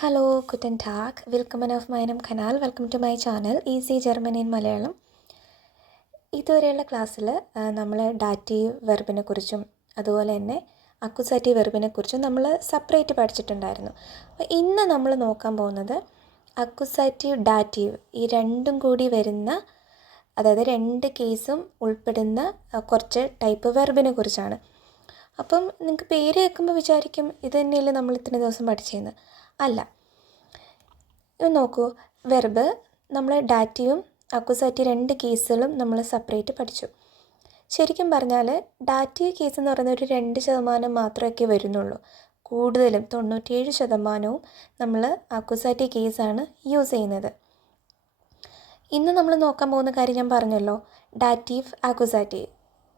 Hello ഗുട്ടൻ ടാഗ് welcome ഓഫ് മൈനം കനാൽ welcome to my channel easy German in Malayalam. ഇതുവരെയുള്ള ക്ലാസ്സിൽ നമ്മൾ ഡാറ്റീവ് വെർബിനെ കുറിച്ചും അതുപോലെ തന്നെ അക്യുസാറ്റീവ് വെർബിനെ കുറിച്ചും നമ്മൾ സെപ്പറേറ്റ് പഠിച്ചിട്ടുണ്ടായിരുന്നു. അപ്പോൾ ഇന്ന് നമ്മൾ നോക്കാൻ പോകുന്നത് അക്യുസാറ്റീവ് ഡാറ്റീവ് ഈ രണ്ടും കൂടി വരുന്ന, അതായത് രണ്ട് കേസും ഉൾപ്പെടുന്ന കുറച്ച് ടൈപ്പ് വെർബിനെ കുറിച്ചാണ്. അപ്പം നിങ്ങൾക്ക് പേര് കേൾക്കുമ്പോൾ വിചാരിക്കും ഇത് തന്നെയല്ലേ നമ്മൾ ഇത്രയും ദിവസം പഠിച്ചതെന്ന്. അല്ല, ഇത് നോക്കൂ, വെർബ് നമ്മൾ ഡാറ്റീവും അക്യുസാറ്റീവ് രണ്ട് കേസുകളും നമ്മൾ സെപ്പറേറ്റ് പഠിച്ചു. ശരിക്കും പറഞ്ഞാൽ ഡാറ്റീവ് കേസ് എന്ന് പറയുന്നത് ഒരു 2% മാത്രമേ വരുന്നുള്ളൂ. കൂടുതലും 97% നമ്മൾ അക്യുസാറ്റീവ് കേസാണ് യൂസ് ചെയ്യുന്നത്. ഇന്ന് നമ്മൾ നോക്കാൻ പോകുന്ന കാര്യം ഞാൻ പറഞ്ഞല്ലോ, ഡാറ്റീവ് അക്യുസാറ്റീവ്.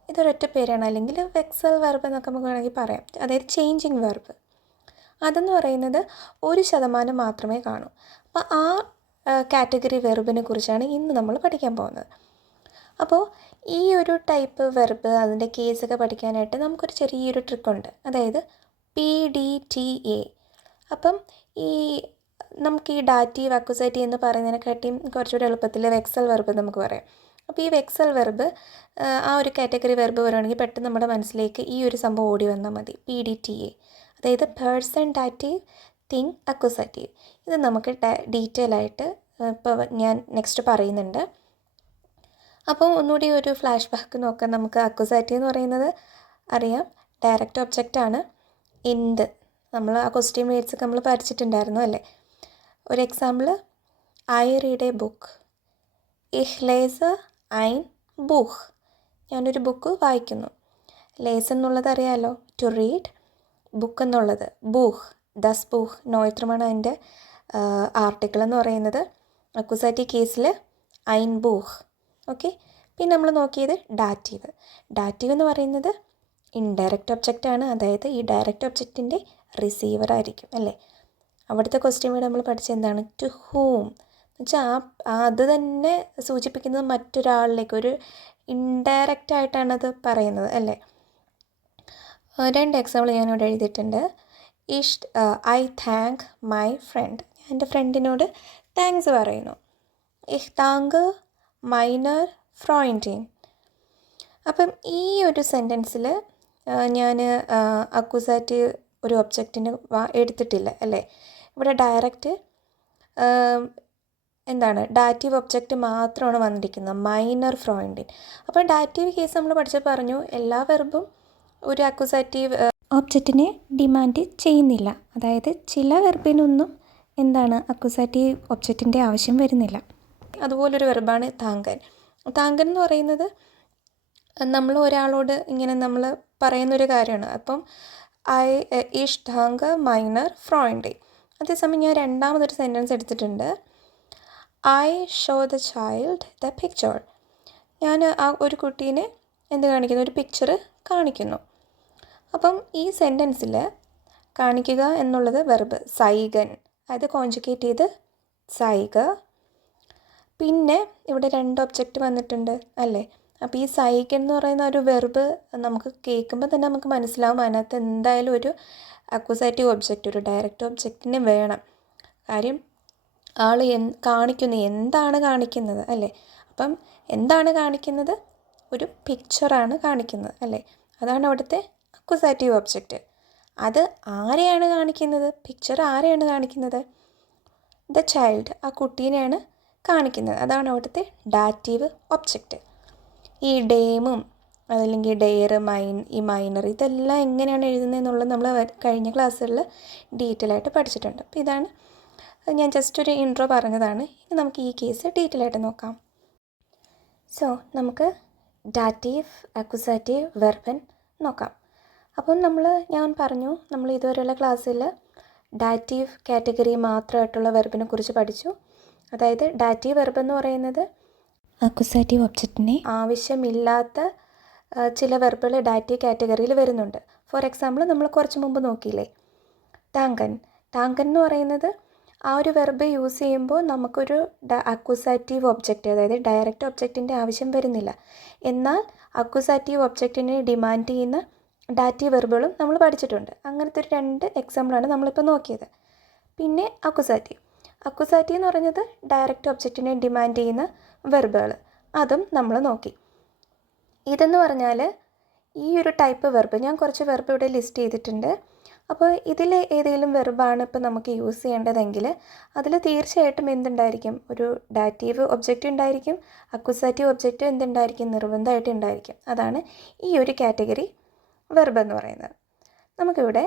ഇതൊരൊറ്റ പേരാണ്, അല്ലെങ്കിൽ വെക്സൽ വെർബ് എന്നൊക്കെ നമുക്ക് വേണമെങ്കിൽ പറയാം. അതായത് ചേഞ്ചിങ് വെർബ്. അതെന്ന് പറയുന്നത് 1% മാത്രമേ കാണൂ. അപ്പോൾ ആ കാറ്റഗറി വെർബിനെ കുറിച്ചാണ് ഇന്ന് നമ്മൾ പഠിക്കാൻ പോകുന്നത്. അപ്പോൾ ഈ ഒരു ടൈപ്പ് വെർബ് അതിൻ്റെ കേസൊക്കെ പഠിക്കാനായിട്ട് നമുക്കൊരു ചെറിയൊരു ട്രിക്കുണ്ട്, അതായത് PDTA. അപ്പം നമുക്ക് ഈ ഡാറ്റീവ് അക്യുസാറ്റീവ് എന്ന് പറയുന്നതിനെക്കാട്ടിയും കുറച്ചുകൂടി എളുപ്പത്തിൽ വെക്സൽ വെർബ് നമുക്ക് പറയാം. അപ്പോൾ ഈ വെക്സൽ വെർബ് ആ ഒരു കാറ്റഗറി വെർബ് വരുവാണെങ്കിൽ പെട്ടെന്ന് നമ്മുടെ മനസ്സിലേക്ക് ഈ ഒരു സംഭവം ഓടി വന്നാൽ മതി, PDTA. അതായത് പേഴ്സൺ ഡാറ്റീവ് തിങ് അക്യുസാറ്റീവ്. ഇത് നമുക്ക് ഡീറ്റെയിൽ ആയിട്ട് ഇപ്പോൾ ഞാൻ നെക്സ്റ്റ് പറയുന്നുണ്ട്. അപ്പോൾ ഒന്നുകൂടി ഒരു ഫ്ലാഷ് ബാക്ക് നോക്കാം. നമുക്ക് അക്യുസാറ്റീവ് എന്ന് പറയുന്നത് അറിയാം, ഡയറക്റ്റ് ഒബ്ജക്റ്റാണ്. എന്ത് നമ്മൾ ആ ക്വസ്റ്റ്യൻ വേർഡ്സൊക്കെ നമ്മൾ പഠിച്ചിട്ടുണ്ടായിരുന്നു അല്ലേ. ഒരു example, I read a book. ഇഹ് ലേസ് ഐൻ ബുക്ക്. ഞാനൊരു ബുക്ക് വായിക്കുന്നു. ലേസ് എന്നുള്ളത് അറിയാമല്ലോ, ടു റീഡ്. ബുക്ക് എന്നുള്ളത് ബൂഹ്, ദസ് ബൂഹ്, നോയിത്രമാണ് അതിൻ്റെ ആർട്ടിക്കിൾ എന്ന് പറയുന്നത്. അക്യുസാറ്റീവ് കേസിൽ ഐൻ ബൂഹ്. ഓക്കെ, പിന്നെ നമ്മൾ നോക്കിയത് ഡാറ്റീവ്. ഡാറ്റീവ് എന്ന് പറയുന്നത് ഇൻഡയറക്റ്റ് ഒബ്ജക്റ്റാണ്, അതായത് ഈ ഡയറക്റ്റ് ഒബ്ജക്റ്റിൻ്റെ റിസീവർ ആയിരിക്കും അല്ലേ. അവിടുത്തെ ക്വസ്റ്റ്യൻ വേർഡ് നമ്മൾ പഠിച്ചത് എന്താണ്, ടു ഹൂം എന്ന് വെച്ചാൽ അത് തന്നെ സൂചിപ്പിക്കുന്നത് മറ്റൊരാളിലേക്ക്, ഒരു ഇൻഡയറക്റ്റ് ആയിട്ടാണത് പറയുന്നത് അല്ലേ. രണ്ട് എക്സാമ്പിൾ ഞാനിവിടെ എഴുതിയിട്ടുണ്ട്. I thank my friend. ഞാൻ എൻ്റെ ഫ്രണ്ടിനോട് താങ്ക്സ് പറയുന്നു. ഇഹ് താങ്ക് മൈനർ ഫ്രോയിൻറ്റീൻ. അപ്പം ഈ ഒരു സെൻറ്റൻസിൽ ഞാൻ അക്യുസാറ്റീവ് ഒരു ഒബ്ജക്റ്റിന് എടുത്തിട്ടില്ല അല്ലേ. ഇവിടെ ഡയറക്റ്റ് എന്താണ്, ഡാറ്റീവ് ഒബ്ജക്റ്റ് മാത്രമാണ് വന്നിരിക്കുന്നത്, മൈനർ ഫ്രോയിൻറ്റീൻ. അപ്പോൾ ഡാറ്റീവ് കേസ് നമ്മൾ പഠിച്ചപ്പോൾ പറഞ്ഞു എല്ലാ വെർബും ഒരു അക്യുസാറ്റീവ് ഒബ്ജക്റ്റിനെ ഡിമാൻഡ് ചെയ്യുന്നില്ല. അതായത് ചില വെർബിനൊന്നും എന്താണ് അക്യുസാറ്റീവ് ഒബ്ജക്റ്റിൻ്റെ ആവശ്യം വരുന്നില്ല. അതുപോലൊരു വെർബാണ് താങ്കൻ. താങ്കൻ എന്ന് പറയുന്നത് നമ്മൾ ഒരാളോട് ഇങ്ങനെ നമ്മൾ പറയുന്നൊരു കാര്യമാണ്. അപ്പം ഇഷ് താങ്ക് മൈനർ ഫ്രോയിൻഡി. അതേസമയം ഞാൻ രണ്ടാമതൊരു സെൻറ്റൻസ് എടുത്തിട്ടുണ്ട്, I show the child the picture. ഞാൻ ആ ഒരു കുട്ടീനെ എന്ത് കാണിക്കുന്നു, ഒരു പിക്ചർ കാണിക്കുന്നു. അപ്പം ഈ സെൻറ്റൻസിൽ കാണിക്കുക എന്നുള്ളത് വെർബ് സൈഗൻ, അതായത് കോൺജുഗേറ്റ് ചെയ്ത് സൈഗ. പിന്നെ ഇവിടെ രണ്ട് ഒബ്ജക്റ്റ് വന്നിട്ടുണ്ട് അല്ലേ. അപ്പോൾ ഈ സൈഗൻ എന്ന് പറയുന്ന ഒരു വെർബ് നമുക്ക് കേൾക്കുമ്പോൾ തന്നെ നമുക്ക് മനസ്സിലാവും അതിനകത്ത് എന്തായാലും ഒരു അക്യുസാറ്റീവ് ഒബ്ജക്റ്റ്, ഒരു ഡയറക്റ്റ് ഒബ്ജക്റ്റിന് വേണം. കാര്യം ആൾ കാണിക്കുന്നു, എന്താണ് കാണിക്കുന്നത് അല്ലേ. അപ്പം എന്താണ് കാണിക്കുന്നത്, ഒരു പിക്ചറാണ് കാണിക്കുന്നത് അല്ലേ. അതാണ് അവിടുത്തെ അക്യുസാറ്റീവ് ഒബ്ജക്റ്റ്. അത് ആരെയാണ് കാണിക്കുന്നത്, പിക്ചർ ആരെയാണ് കാണിക്കുന്നത്, ദ ചൈൽഡ്, ആ കുട്ടീനെയാണ് കാണിക്കുന്നത്. അതാണ് അവിടുത്തെ ഡാറ്റീവ് ഒബ്ജക്റ്റ്. ഈ ഡേമും അതല്ലെങ്കിൽ ഡെയർ, ഈ മൈനർ, ഇതെല്ലാം എങ്ങനെയാണ് എഴുതുന്നതെന്നുള്ളത് നമ്മൾ കഴിഞ്ഞ ക്ലാസ്സുകളിൽ ഡീറ്റെയിൽ ആയിട്ട് പഠിച്ചിട്ടുണ്ട്. അപ്പോൾ ഇതാണ് ഞാൻ ജസ്റ്റ് ഒരു ഇൻട്രോ പറഞ്ഞതാണ്. ഇനി നമുക്ക് ഈ കേസ് ഡീറ്റെയിൽ ആയിട്ട് നോക്കാം. സോ നമുക്ക് ഡാറ്റീവ് അക്യുസാറ്റീവ് വെർബൻ നോക്കാം. അപ്പം ഞാൻ പറഞ്ഞു, നമ്മൾ ഇതുവരെയുള്ള ക്ലാസ്സിൽ ഡാറ്റീവ് കാറ്റഗറി മാത്രമായിട്ടുള്ള വെർബിനെ കുറിച്ച് പഠിച്ചു. അതായത് ഡാറ്റീവ് വെർബ് എന്ന് പറയുന്നത് അക്യുസാറ്റീവ് ഒബ്ജക്റ്റിനെ ആവശ്യമില്ലാത്ത ചില വെർബുകൾ ഡാറ്റീവ് കാറ്റഗറിയിൽ വരുന്നുണ്ട്. ഫോർ എക്സാമ്പിൾ നമ്മൾ കുറച്ച് മുമ്പ് നോക്കിയില്ലേ, താങ്കൻ. താങ്കൻ എന്ന് പറയുന്നത് ആ ഒരു വെർബ് യൂസ് ചെയ്യുമ്പോൾ നമുക്കൊരു അക്യുസാറ്റീവ് ഒബ്ജക്റ്റ്, അതായത് ഡയറക്റ്റ് ഒബ്ജക്റ്റിൻ്റെ ആവശ്യം വരുന്നില്ല. എന്നാൽ അക്യുസാറ്റീവ് ഒബ്ജക്റ്റിനെ ഡിമാൻഡ് ചെയ്യുന്ന ഡാറ്റീവ് വെർബുകളും നമ്മൾ പഠിച്ചിട്ടുണ്ട്. അങ്ങനത്തെ ഒരു രണ്ട് എക്സാമ്പിളാണ് നമ്മളിപ്പോൾ നോക്കിയത്. പിന്നെ അക്വസാറ്റീവ്. അക്വസാറ്റീവ് എന്ന് പറഞ്ഞത് ഡയറക്റ്റ് ഒബ്ജക്റ്റിനെ ഡിമാൻഡ് ചെയ്യുന്ന വെർബുകൾ, അതും നമ്മൾ നോക്കി. ഇതെന്ന് പറഞ്ഞാൽ ഈ ഒരു ടൈപ്പ് വെർബ്, ഞാൻ കുറച്ച് വെർബ് ഇവിടെ ലിസ്റ്റ് ചെയ്തിട്ടുണ്ട്. അപ്പോൾ ഇതിൽ ഏതെങ്കിലും വെർബാണ് ഇപ്പോൾ നമുക്ക് യൂസ് ചെയ്യേണ്ടതെങ്കിൽ അതിൽ തീർച്ചയായിട്ടും എന്തുണ്ടായിരിക്കും, ഒരു ഡാറ്റീവ് ഒബ്ജക്റ്റ് ഉണ്ടായിരിക്കും, അക്വസാറ്റീവ് ഒബ്ജക്റ്റ് എന്തുണ്ടായിരിക്കും, നിർബന്ധമായിട്ട് ഉണ്ടായിരിക്കും. അതാണ് ഈ ഒരു കാറ്റഗറി വെർബ് എന്ന് പറയുന്നത്. നമുക്കിവിടെ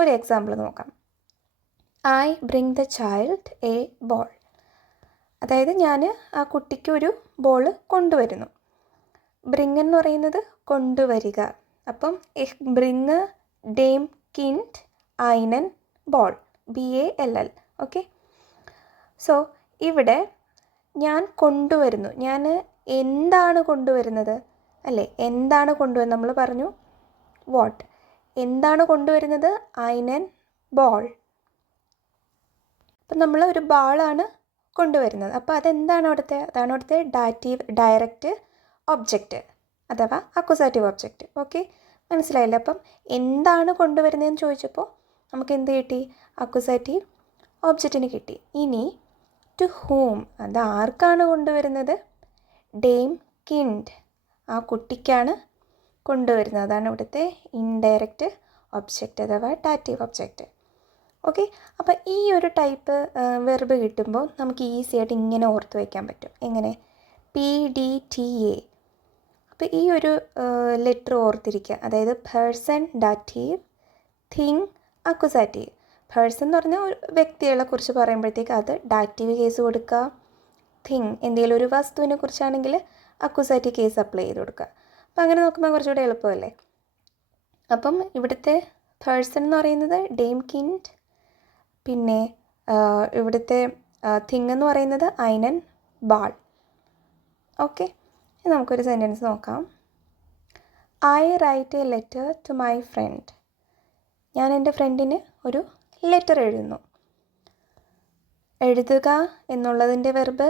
ഒരു എക്സാമ്പിൾ നോക്കാം. I bring the child A ball. അതായത് ഞാൻ ആ കുട്ടിക്ക് ഒരു ബോൾ കൊണ്ടുവരുന്നു. ബ്രിങ് എന്ന് പറയുന്നത് കൊണ്ടുവരിക. അപ്പം ഇഹ് ബ്രിങ് ഡേം കിൻഡ് ഐനൻ ബോൾ, BALL. ഓക്കെ, സോ ഇവിടെ ഞാൻ കൊണ്ടുവരുന്നു. ഞാൻ എന്താണ് കൊണ്ടുവരുന്നത് അല്ലേ? എന്താണ് കൊണ്ടുവരുന്നത്? നമ്മൾ പറഞ്ഞു വാട്ട്. എന്താണ് കൊണ്ടുവരുന്നത്? ഐനൻ ബോൾ. അപ്പം നമ്മൾ ഒരു ബാളാണ് കൊണ്ടുവരുന്നത്. അപ്പോൾ അതെന്താണ് അവിടുത്തെ? അതാണ് അവിടുത്തെ ഡയറക്റ്റ് ഒബ്ജക്റ്റ് അഥവാ അക്വസാറ്റീവ് ഒബ്ജക്റ്റ്. ഓക്കെ, മനസ്സിലായില്ല? അപ്പം എന്താണ് കൊണ്ടുവരുന്നതെന്ന് ചോദിച്ചപ്പോൾ നമുക്ക് എന്ത് കിട്ടി? അക്വസാറ്റീവ് ഒബ്ജക്റ്റിന് കിട്ടി. ഇനി ടു ഹൂം, അത് ആർക്കാണ് കൊണ്ടുവരുന്നത്? ഡേം കിൻഡ്, ആ കുട്ടിക്കാണ് കൊണ്ടുവരുന്നത്. അതാണ് ഇവിടുത്തെ ഇൻഡയറക്റ്റ് ഒബ്ജക്റ്റ് അഥവാ ഡാറ്റീവ് ഒബ്ജക്റ്റ്. ഓക്കെ, അപ്പോൾ ഈ ഒരു വെർബ് കിട്ടുമ്പോൾ നമുക്ക് ഈസി ആയിട്ട് ഇങ്ങനെ ഓർത്ത് വയ്ക്കാൻ പറ്റും. എങ്ങനെ? PDTA. അപ്പോൾ ഈ ഒരു ലെറ്റർ ഓർത്തിരിക്കുക. അതായത് person dative, thing accusative. Person എന്ന് പറഞ്ഞാൽ ഒരു വ്യക്തികളെ കുറിച്ച് പറയുമ്പോഴത്തേക്ക് അത് ഡാറ്റീവ് കേസ് കൊടുക്കുക. തിങ് എന്തെങ്കിലും ഒരു വസ്തുവിനെ കുറിച്ചാണെങ്കിൽ അക്വസാറ്റീവ് കേസ് അപ്ലൈ ചെയ്ത് കൊടുക്കുക. അപ്പോൾ അങ്ങനെ നോക്കുമ്പോൾ കുറച്ചുകൂടെ എളുപ്പമല്ലേ? അപ്പം ഇവിടുത്തെ പേഴ്സൺ എന്ന് പറയുന്നത് ഡേം കിൻഡ്, പിന്നെ ഇവിടുത്തെ തിങ് എന്ന് പറയുന്നത് ഐനൻ ബാൾ. ഓക്കെ, നമുക്കൊരു സെൻറ്റൻസ് നോക്കാം. I write a letter to my friend. ഞാൻ എൻ്റെ ഫ്രണ്ടിന് ഒരു ലെറ്റർ എഴുതുന്നു. എഴുതുക എന്നുള്ളതിൻ്റെ വെർബ്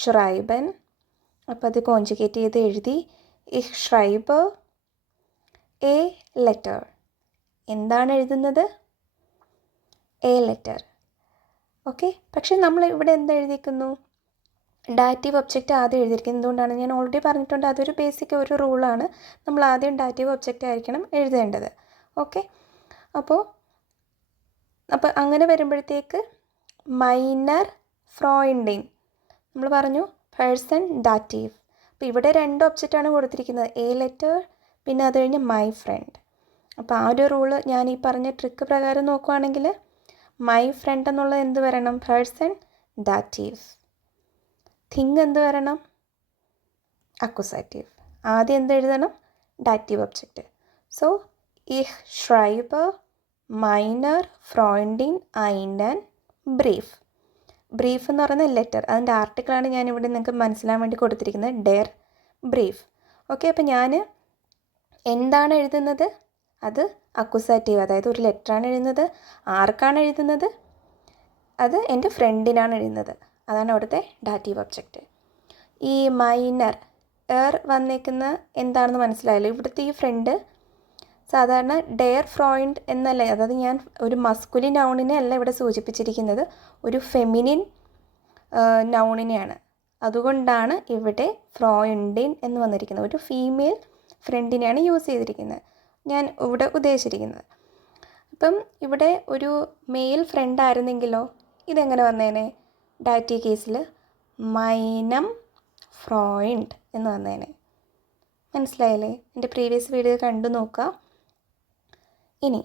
ഷ്രൈബൻ. അപ്പോൾ അത് കോൺജുഗേറ്റ് ചെയ്ത് എഴുതി. ഇഹ് ഷ്രൈബ് എ ലെറ്റർ. എന്താണ് എഴുതുന്നത്? A letter. ഓക്കെ, പക്ഷേ നമ്മൾ ഇവിടെ എന്ത് എഴുതിയിരിക്കുന്നു? ഡാറ്റീവ് ഒബ്ജക്റ്റ് ആദ്യം എഴുതിയിരിക്കുന്നത്. എന്തുകൊണ്ടാണ്? ഞാൻ ഓൾറെഡി പറഞ്ഞിട്ടുണ്ട്, അതൊരു ബേസിക് ഒരു റൂളാണ്. നമ്മൾ ആദ്യം ഡാറ്റീവ് ഒബ്ജക്റ്റ് ആയിരിക്കണം എഴുതേണ്ടത്. ഓക്കെ, അപ്പോൾ അങ്ങനെ വരുമ്പോഴത്തേക്ക് മൈനർ ഫ്രോയിൻഡിൻ നമ്മൾ പറഞ്ഞു പേഴ്സൺ ഡാറ്റീവ്. അപ്പോൾ ഇവിടെ 2 ഒബ്ജക്റ്റാണ് കൊടുത്തിരിക്കുന്നത്, എ ലെറ്റർ പിന്നെ അത് കഴിഞ്ഞ് മൈ ഫ്രണ്ട്. അപ്പോൾ ആ ഒരു റൂള് ഞാൻ ഈ പറഞ്ഞ ട്രിക്ക് പ്രകാരം നോക്കുകയാണെങ്കിൽ മൈ ഫ്രണ്ട് എന്നുള്ളത് എന്ത് വരണം? Person dative. തിങ് എന്ത് വരണം? അക്വസാറ്റീവ്. ആദ്യം എന്ത് എഴുതണം? Dative object. സോ ഇഹ് ഷ്രൈബ് മൈനർ ഫ്രോയിൻഡിൻ ഐനൻ ബ്രീഫ്. ബ്രീഫ് എന്ന് പറയുന്ന ലെറ്റർ, അതിൻ്റെ ആർട്ടിക്കിളാണ് ഞാനിവിടെ നിങ്ങൾക്ക് മനസ്സിലാൻ വേണ്ടി കൊടുത്തിരിക്കുന്നത്, ഡെയർ ബ്രീഫ്. ഓക്കെ, അപ്പോൾ ഞാൻ എന്താണ് എഴുതുന്നത്? അത് അക്വസാറ്റീവ്, അതായത് ഒരു ലെറ്ററാണ് എഴുതുന്നത്. ആർക്കാണ് എഴുതുന്നത്? അത് എൻ്റെ ഫ്രണ്ടിനാണ് എഴുതുന്നത്. അതാണ് അവിടുത്തെ ഡാറ്റീവ് ഒബ്ജക്റ്റ്. ഈ മൈനർ വന്നേക്കുന്ന എന്താണെന്ന് മനസ്സിലായല്ലോ? ഇവിടുത്തെ ഈ ഫ്രണ്ട് സാധാരണ ഡെയർ ഫ്രോയിൻഡ് എന്നല്ല, അതായത് ഞാൻ ഒരു മസ്കുലിൻ നൗണിനെ അല്ല ഇവിടെ സൂചിപ്പിച്ചിരിക്കുന്നത്, ഒരു ഫെമിനിൻ നൗണിനെയാണ്. അതുകൊണ്ടാണ് ഇവിടെ ഫ്രോയിൻഡിൻ എന്ന് വന്നിരിക്കുന്നത്. ഒരു ഫീമെയിൽ ഫ്രണ്ടിനെയാണ് യൂസ് ചെയ്തിരിക്കുന്നത് ഞാൻ ഇവിടെ ഉദ്ദേശിച്ചിരിക്കുന്നത്. അപ്പം ഇവിടെ ഒരു മെയിൽ ഫ്രണ്ട് ആയിരുന്നെങ്കിലോ ഇതെങ്ങനെ വന്നേനെ? ഡാറ്റീവ് കേസിൽ മൈനം ഫ്രോയിൻഡ് എന്ന് വന്നേനെ. മനസ്സിലായില്ലേ? എൻ്റെ പ്രീവിയസ് വീഡിയോ കണ്ടു നോക്കുക. ഇനി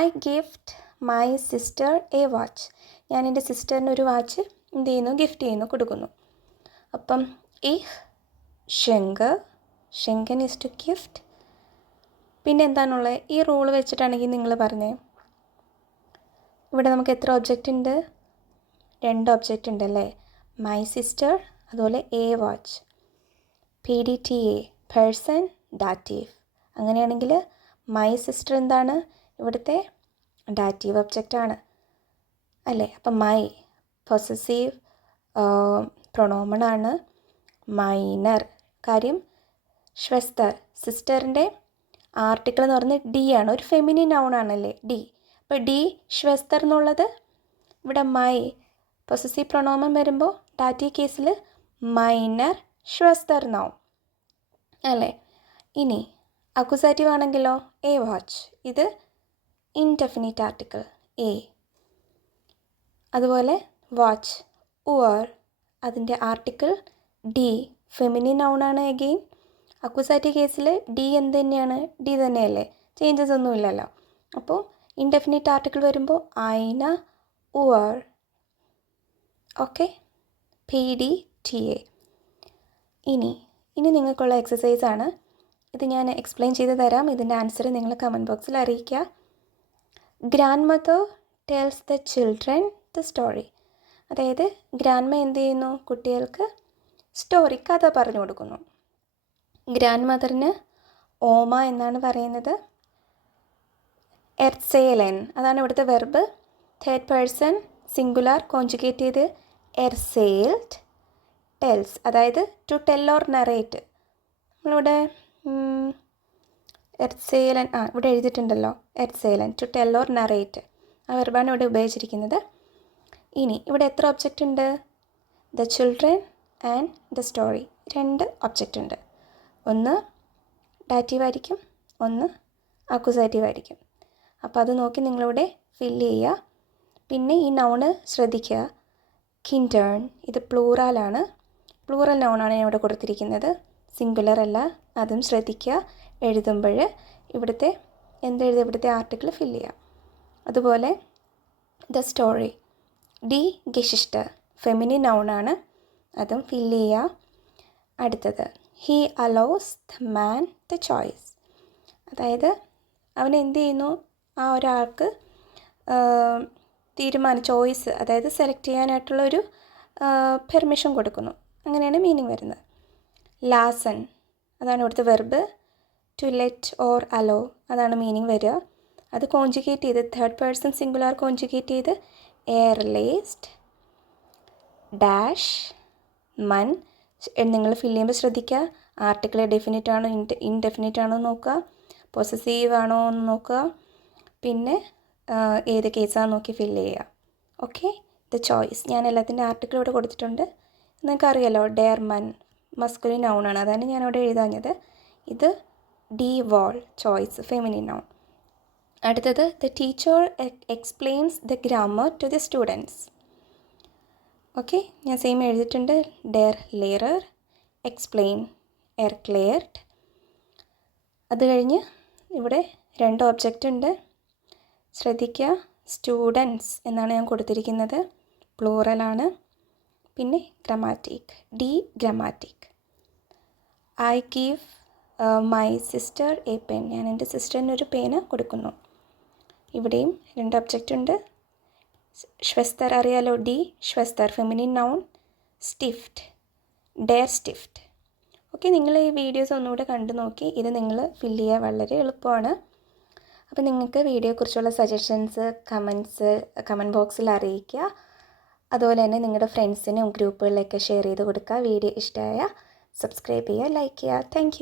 I gift my sister A watch. ഞാൻ എൻ്റെ സിസ്റ്ററിന് ഒരു വാച്ച് എന്ത് ചെയ്യുന്നു? ഗിഫ്റ്റ് ചെയ്യുന്നു, കൊടുക്കുന്നു. അപ്പം ഇഹ് ഷെങ്കൻ ഈസ് ടു ഗിഫ്റ്റ്. പിന്നെ എന്താണുള്ളത്? ഈ റൂൾ വെച്ചിട്ടാണെങ്കിൽ നിങ്ങൾ പറഞ്ഞേ, ഇവിടെ നമുക്ക് എത്ര ഒബ്ജക്റ്റ് ഉണ്ട്? 2 ഒബ്ജക്റ്റ് ഉണ്ടല്ലേ? മൈ സിസ്റ്റർ, അതുപോലെ A watch. PDTA person dative. അങ്ങനെയാണെങ്കിൽ മൈ സിസ്റ്റർ എന്താണ്? ഇവിടുത്തെ ഡാറ്റീവ് ഒബ്ജക്റ്റാണ് അല്ലേ? അപ്പം മൈ പൊസസീവ് പ്രൊണോമണാണ്. മൈനർ കാര്യം ശ്വസ്തർ, സിസ്റ്ററിൻ്റെ ആർട്ടിക്കിൾ എന്ന് പറഞ്ഞാൽ ഡി ആണ്, ഒരു ഫെമിനിൻ നൗൺ ആണല്ലേ ഡി. അപ്പോൾ ഡി ശ്വസ്തർ എന്നുള്ളത് ഇവിടെ മൈ പൊസസീവ് പ്രൊണോമൻ വരുമ്പോൾ ഡാറ്റീവ് കേസിൽ മൈനർ ശ്വസ്തർ നൗൺ അല്ലേ. ഇനി അക്യൂസാറ്റീവ് ആണെങ്കിലോ എ വാച്ച്, ഇത് ഇൻഡെഫിനിറ്റ് ആർട്ടിക്കിൾ എ. അതുപോലെ വാച്ച് ഉവർ, അതിൻ്റെ ആർട്ടിക്കിൾ ഡി, ഫെമിനിൻ നൗണാണ് അഗെയിൻ. അക്യൂസാറ്റീവ് കേസിൽ ഡി എന്ത് തന്നെയാണ്, ഡി തന്നെയല്ലേ, ചേഞ്ചസ് ഒന്നും ഇല്ലല്ലോ. അപ്പോൾ ഇൻഡെഫിനിറ്റ് ആർട്ടിക്കിൾ വരുമ്പോൾ ഐന ഉവർ. Okay, PDTA. ഇനി നിങ്ങൾക്കുള്ള എക്സസൈസാണ് ഇത്. ഞാൻ എക്സ്പ്ലെയിൻ ചെയ്ത് തരാം. ഇതിൻ്റെ ആൻസർ നിങ്ങൾ കമൻറ്റ് ബോക്സിൽ അറിയിക്കുക. Grand mother tells the children the story. അതായത് ഗ്രാൻഡ്മ എന്ത് ചെയ്യുന്നു, കുട്ടികൾക്ക് സ്റ്റോറി, കഥ പറഞ്ഞു കൊടുക്കുന്നു. ഗ്രാൻഡ് മദറിന് ഓമ എന്നാണ് പറയുന്നത്. എർസേലൻ അതാണ് ഇവിടുത്തെ verb. Third person singular conjugate ചെയ്ത് എർസേൽഡ്. ടെൽസ് അതായത് ടു ടെൽ ഓർ നറേറ്റ്. നമ്മളിവിടെ എർസേലൻ ഇവിടെ എഴുതിയിട്ടുണ്ടല്ലോ, എർസേലൻ ടു ടെൽ ഓർ നറേറ്റ്, ആ വെർബാണ് ഇവിടെ ഉപയോഗിച്ചിരിക്കുന്നത്. ഇനി ഇവിടെ എത്ര ഒബ്ജക്റ്റ് ഉണ്ട്, the children and the story, 2 object ഉണ്ട്. ഒന്ന് ഡാറ്റീവ് ആയിരിക്കും, ഒന്ന് അക്യൂസാറ്റീവ് ആയിരിക്കും. അപ്പോൾ അത് നോക്കി നിങ്ങളിവിടെ ഫില്ല് ചെയ്യുക. പിന്നെ ഈ നൗണ് ശ്രദ്ധിക്കുക, കിൻഡേൺ, ഇത് പ്ലൂറലാണ്, പ്ലൂറൽ നൗണാണ് ഞാൻ ഇവിടെ കൊടുത്തിരിക്കുന്നത്, സിംഗുലർ അല്ല, അതും ശ്രദ്ധിക്കുക. എഴുതുമ്പോൾ ഇവിടുത്തെ എന്തെഴുതുക, ഇവിടുത്തെ ആർട്ടിക്കിൾ ഫില്ല് ചെയ്യുക. അതുപോലെ ദ സ്റ്റോറി, ഡി ഗെഷിഷ്ട, ഫെമിനിൻ നൗണാണ്, അതും ഫില്ല് ചെയ്യുക. അടുത്തത് he allows the man the choice, അതായത് അവൻ എന്ത് ചെയ്യുന്നു, ആ ഒരാൾക്ക് ചോയ്സ്, അതായത് സെലക്ട് ചെയ്യാനായിട്ടുള്ളൊരു പെർമിഷൻ കൊടുക്കുന്നു, അങ്ങനെയാണ് മീനിങ് വരുന്നത്. ലാസൺ അതാണ് ഇവിടുത്തെ verb. To let or allow അതാണ് മീനിങ് വരിക. അത് കോൺജുഗേറ്റ് ചെയ്ത് തേർഡ് പേഴ്സൺ സിംഗുലാർ കോൺജുഗേറ്റ് ചെയ്ത് എയർലേസ്ഡ് ഡാഷ് മൻ. നിങ്ങൾ ഫില്ല് ചെയ്യുമ്പോൾ ശ്രദ്ധിക്കുക, ആർട്ടിക്കിൾ ഡെഫിനിറ്റ് ആണോ ഇൻഡെഫിനിറ്റ് ആണോ എന്ന് നോക്കുക, പൊസസീവ് ആണോ എന്ന് നോക്കുക, പിന്നെ ഏത് കേസാണെന്ന് നോക്കി ഫില്ല് ചെയ്യുക. ഓക്കെ, ദ ചോയ്സ്, ഞാൻ എല്ലാത്തിൻ്റെ ആർട്ടിക്കിൾ ഇവിടെ കൊടുത്തിട്ടുണ്ട്. നിങ്ങൾക്കറിയാലോ ഡെയർ മൻ മസ്കുലിൻ നൗണാണ്, അതാണ് ഞാനിവിടെ എഴുതാഞ്ഞത്. ഇത് ഡി വാൾ ചോയ്സ് ഫെമിനിൻ നൗൺ. അടുത്തത് the teacher explains the grammar to the students. Okay, ഞാൻ സെയിം എഴുതിയിട്ടുണ്ട്. ഡെയർ ലെയറർ എക്സ്പ്ലെയിൻ എർക്ലെയർഡ്. അത് കഴിഞ്ഞ് ഇവിടെ 2 ഒബ്ജക്റ്റ് ഉണ്ട്, ശ്രദ്ധിക്കുക. സ്റ്റുഡൻസ് എന്നാണ് ഞാൻ കൊടുത്തിരിക്കുന്നത്, പ്ലൂറലാണ്. പിന്നെ ഗ്രമാറ്റിക്, ഡി ഗ്രമാറ്റിക്. I give my sister a pen, ഞാൻ എൻ്റെ സിസ്റ്ററിന് ഒരു പേന കൊടുക്കുന്നു. ഇവിടെയും 2 ഒബ്ജക്റ്റ് ഉണ്ട്. ശ്വസ്തർ അറിയാലോ, ഡി ശ്വസ്തർ ഫെമിനിൻ നൗൺ. സ്റ്റിഫ്റ്റ്, ഡെയർ സ്റ്റിഫ്റ്റ്. ഓക്കെ, നിങ്ങൾ ഈ വീഡിയോസ് ഒന്നുകൂടെ കണ്ടു നോക്കി, ഇത് നിങ്ങൾ ഫില്ല് ചെയ്യാൻ വളരെ എളുപ്പമാണ്. അപ്പോൾ നിങ്ങൾക്ക് വീഡിയോയെക്കുറിച്ചുള്ള സജഷൻസ് കമൻറ്റ് ബോക്സിൽ അറിയിക്കുക. അതുപോലെ തന്നെ നിങ്ങളുടെ ഫ്രണ്ട്സിനും ഗ്രൂപ്പുകളിലൊക്കെ ഷെയർ ചെയ്ത് കൊടുക്കുക. വീഡിയോ ഇഷ്ടമായ സബ്സ്ക്രൈബ് ചെയ്യുക, ലൈക്ക് ചെയ്യുക. താങ്ക്